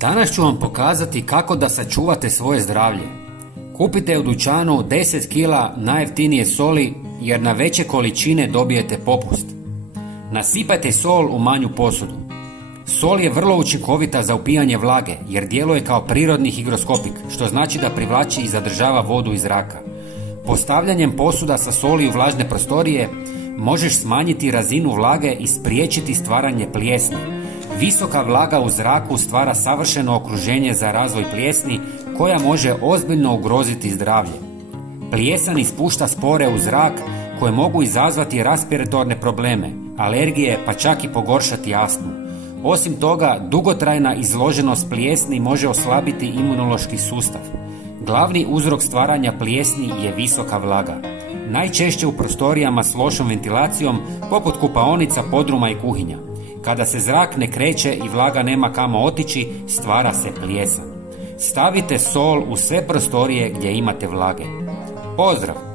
Danas ću vam pokazati kako da sačuvate svoje zdravlje. Kupite u dućanu 10 kg najjeftinije soli jer na veće količine dobijete popust. Nasipajte sol u manju posudu. Sol je vrlo učinkovita za upijanje vlage jer djeluje kao prirodni higroskopik, što znači da privlači i zadržava vodu iz zraka. Postavljanjem posuda sa soli u vlažne prostorije možeš smanjiti razinu vlage i spriječiti stvaranje plijesni. Visoka vlaga u zraku stvara savršeno okruženje za razvoj plijesni koja može ozbiljno ugroziti zdravlje. Plijesan ispušta spore u zrak koje mogu izazvati respiratorne probleme, alergije pa čak i pogoršati astmu. Osim toga, dugotrajna izloženost plijesni može oslabiti imunološki sustav. Glavni uzrok stvaranja plijesni je visoka vlaga. Najčešće u prostorijama s lošom ventilacijom poput kupaonica, podruma i kuhinja. Kada se zrak ne kreće i vlaga nema kamo otići, stvara se plijesan. Stavite sol u sve prostorije gdje imate vlage. Pozdrav!